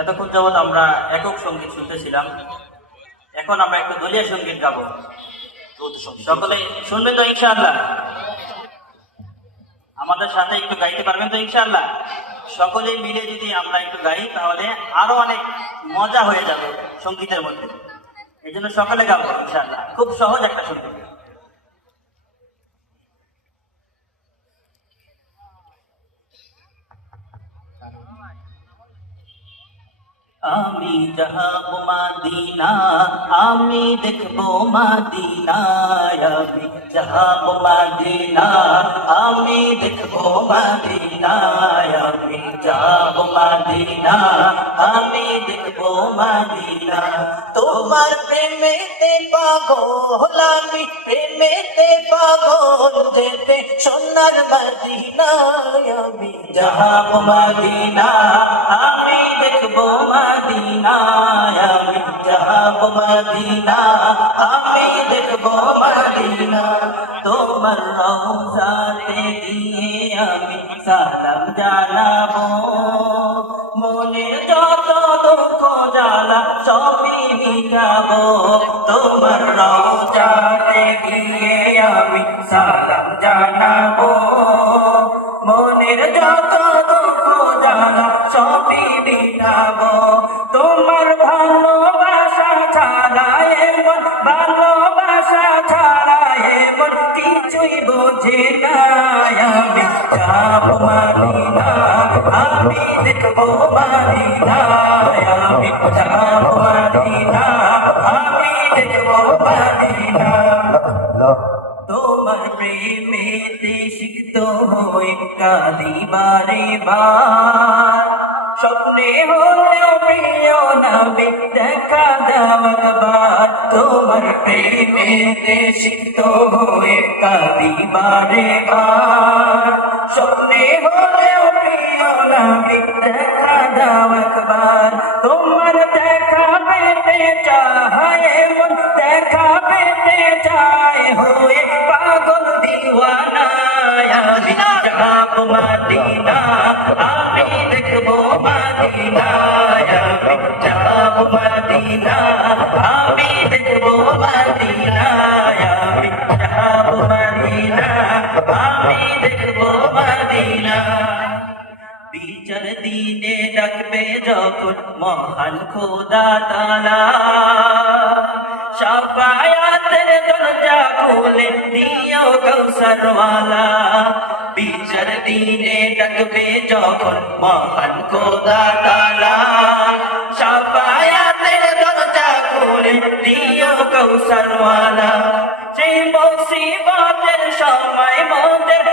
এতক্ষণ যাবৎ আমরা একক সঙ্গীত শুনতেছিলাম, এখন আমরা একটু দলীয় সঙ্গীত গাবো। সকলে শুনবে তো ইনশাআল্লাহ? আমাদের সাথে একটু গাইতে পারবেন তো ইনশাআল্লাহ? সকলে মিলে যদি আমরা একটু গাই তাহলে আরো অনেক মজা হয়ে যাবে সঙ্গীতের মধ্যে। এই জন্য সকলে গাবো ইনশাআল্লাহ। খুব সহজ একটা সঙ্গীত। আমি যাব মদিনা, আমি দেখবো মদিনা, আমি যাব মদিনা, আমি দেখবো মদিনা, আমি যাব মদিনা, আমি দেখবো মদিনা। তোমার প্রেমেতে পাগল আমি, প্রেমেতে পাগল যেতে সোনার মদিনা, আমি যাব মদিনা, আমি দেখবো মদিনা, আমি যাব মদিনা, আমি দেখবো মদিনা। তোমার রওজাতে গিয়ে আমি সালাম জানাবো, মনে যত দুঃখ জ্বালা সবই মিটাবো। তোমার রওজাতে গিয়ে আমি সালাম জানাবো, মনের যত দুঃখ জ্বালা সবই মিটাবো। তোমার ভালোবাসা ছাড়া এমন, ভালোবাসা ছাড়া এমন কিছুই বোঝে না। আমি যাব মদিনা, আমি দেখবো মদিনা, আমি যাব মদিনা, আমি দেখবো মদিনা। তোমার প্রেমেতে সিক্ত হয়ে কাঁদি বারে বার, স্বপ্নে হলেও প্রিয় নবী দেখা দাও একবার। তোমার প্রেমেতে সিক্ত হয়ে কাঁদি বারে বার, স্বপ্নে হলেও প্রিয় নবী দেখা দাও একবার। তোমার দেখা পেতে চায় মন, দেখা পেতে চায় হয়ে পাগল দিওয়ানা। আমি যাব মদিনা, আমি দেখবো মদিনা, আমি যাব মদিনা, আমি দেখবো মদিনা, আমি যাব মদিনা, আমি দেখবো মদিনা। বিচার দিনে ডাকবে যখন মহান খোদা তাআলা, শাফায়াতের দরজা খুলে দিও কাউসার ওয়ালা। বিচার দিনে ডাকবে যখন মহান খোদা তাআলা, শাফায়াতের দরজা খুলে দিও কাউসার ওয়ালা। সেই মুসিবতের সময় মোদের